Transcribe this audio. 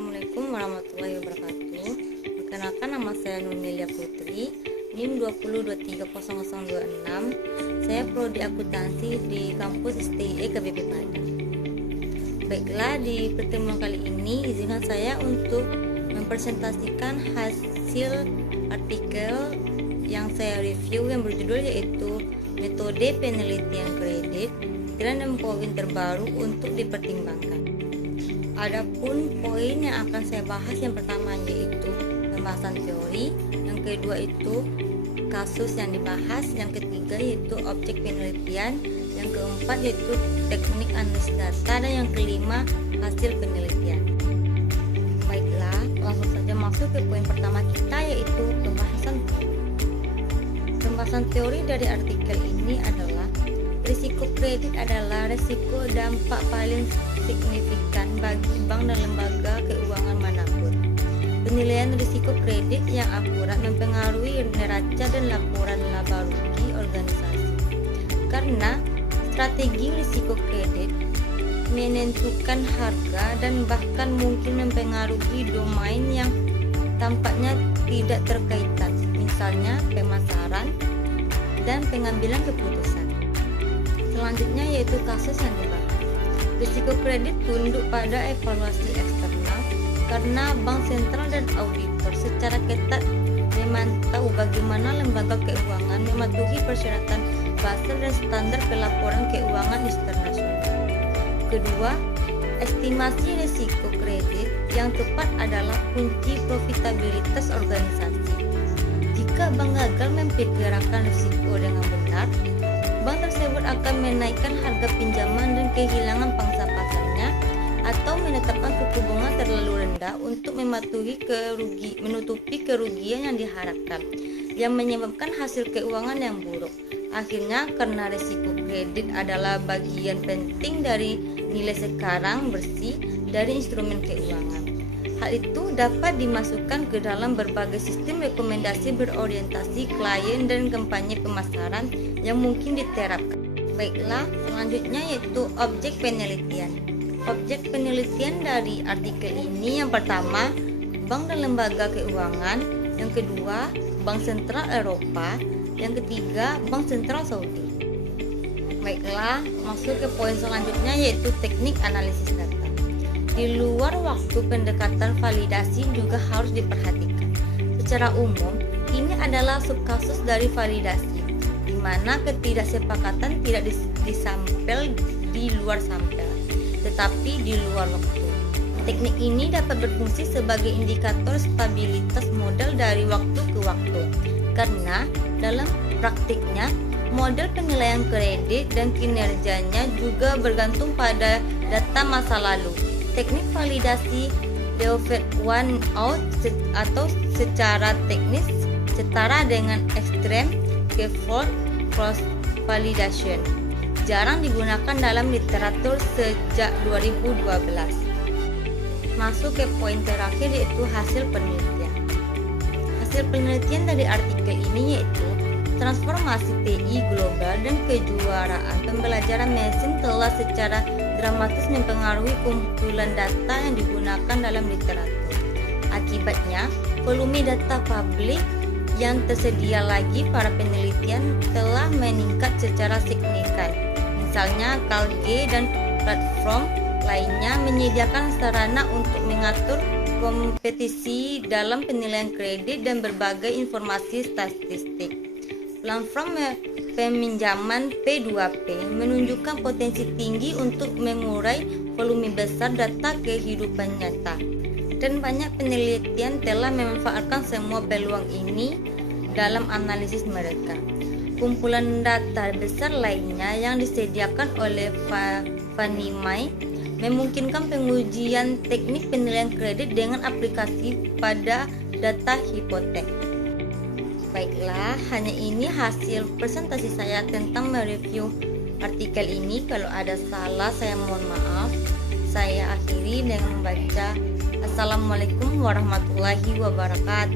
Assalamualaikum warahmatullahi wabarakatuh. Perkenalkan, nama saya Nurmelia Putri, NIM 20230026. Saya prodi akuntansi di kampus STIE KBP Padang. Baiklah, di pertemuan kali ini izinkan saya untuk mempresentasikan hasil artikel yang saya review yang berjudul yaitu Metode Penelitian Kredit, Tren dan Poin Terbaru untuk Dipertimbangkan. Adapun poin yang akan saya bahas, yang pertama yaitu pembahasan teori, yang kedua itu kasus yang dibahas, yang ketiga yaitu objek penelitian, yang keempat yaitu teknik analisis data, dan yang kelima hasil penelitian. Baiklah, langsung saja masuk ke poin pertama kita, yaitu pembahasan teori dari artikel ini adalah risiko kredit adalah risiko dampak paling signifikan bagi bank dan lembaga keuangan manapun. Penilaian risiko kredit yang akurat mempengaruhi neraca dan laporan laba rugi organisasi. Karena strategi risiko kredit menentukan harga dan bahkan mungkin mempengaruhi domain yang tampaknya tidak terkaitan, misalnya pemasaran dan pengambilan keputusan. Selanjutnya yaitu kasus yang dibahas. Risiko kredit tunduk pada evaluasi eksternal karena bank sentral dan auditor secara ketat memantau bagaimana lembaga keuangan mematuhi persyaratan Basel dan standar pelaporan keuangan internasional. Kedua, estimasi risiko kredit yang tepat adalah kunci profitabilitas organisasi. Jika bank gagal memperkirakan risiko dengan benar, bank tersebut akan menaikkan harga pinjaman dan kehilangan pangsa pasarnya, atau menetapkan suku bunga terlalu rendah untuk menutupi kerugian yang diharapkan, yang menyebabkan hasil keuangan yang buruk. Akhirnya, karena risiko kredit adalah bagian penting dari nilai sekarang bersih dari instrumen keuangan. Hal itu dapat dimasukkan ke dalam berbagai sistem rekomendasi berorientasi klien dan kampanye pemasaran yang mungkin diterapkan. Baiklah, selanjutnya yaitu objek penelitian. Objek penelitian dari artikel ini, yang pertama, bank dan lembaga keuangan, yang kedua, Bank Sentral Eropa, yang ketiga, Bank Sentral Saudi. Baiklah, masuk ke poin selanjutnya yaitu teknik analisis data. Di luar waktu pendekatan validasi juga harus diperhatikan. Secara umum, ini adalah subkasus dari validasi, di mana ketidaksepakatan tidak disampel di luar sampel, tetapi di luar waktu. Teknik ini dapat berfungsi sebagai indikator stabilitas modal dari waktu ke waktu, karena dalam praktiknya, model penilaian kredit dan kinerjanya juga bergantung pada data masa lalu. Teknik validasi Default one out atau secara teknis setara dengan extreme default cross validation jarang digunakan dalam literatur sejak 2012. Masuk ke poin terakhir yaitu hasil penelitian. Hasil penelitian dari artikel ini yaitu transformasi TI global dan kejuaraan pembelajaran mesin telah secara dramatis mempengaruhi kumpulan data yang digunakan dalam literatur. Akibatnya, volume data publik yang tersedia lagi para penelitian telah meningkat secara signifikan. Misalnya, Calge dan platform lainnya menyediakan sarana untuk mengatur kompetisi dalam penilaian kredit dan berbagai informasi statistik. Platform peminjaman P2P menunjukkan potensi tinggi untuk mengurai volume besar data kehidupan nyata, dan banyak penelitian telah memanfaatkan semua peluang ini dalam analisis mereka. Kumpulan data besar lainnya yang disediakan oleh Fannie Mae memungkinkan pengujian teknik penilaian kredit dengan aplikasi pada data hipotek. Baiklah, hanya ini hasil presentasi saya tentang mereview artikel ini. Kalau ada salah, saya mohon maaf. Saya akhiri dengan membaca Assalamualaikum warahmatullahi wabarakatuh.